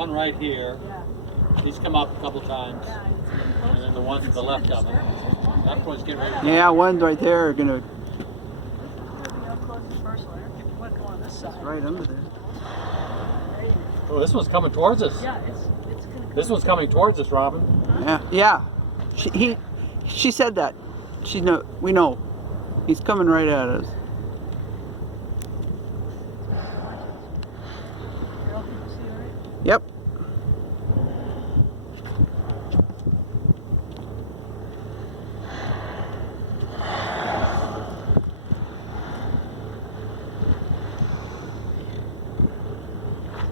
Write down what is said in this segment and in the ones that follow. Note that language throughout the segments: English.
one right here. Yeah. He's come up a couple times. Yeah, it's getting closer. And then the one to the left of him. That one's getting ready to Yeah, one's right there. Gonna It's gonna be up close and personal. Eric, if you want to go on this side. right under there. There you go. Oh, this one's coming towards us. Yeah, it's gonna come. This one's coming towards us, Robin. Yeah, yeah. She said that. We know. He's coming right at us. Carol, can you see all right? Yep.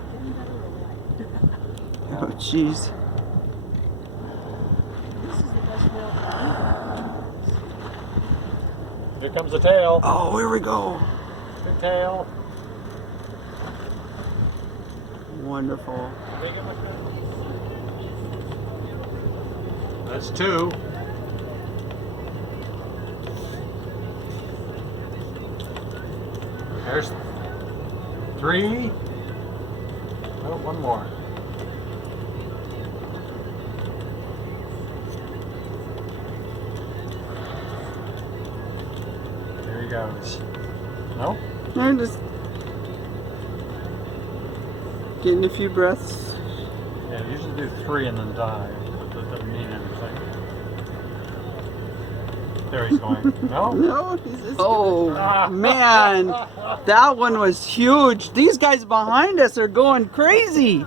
Getting better or what? Oh, jeez. This is the best male. Here comes the tail. Oh, here we go. Good tail. Wonderful. That's two. There's three. Oh, one more. There he goes. No? They're just getting a few breaths. Yeah, they usually do three and then die, but that doesn't mean anything. There he's going. No? No, he's just. Oh man, that one was huge. These guys behind us are going crazy.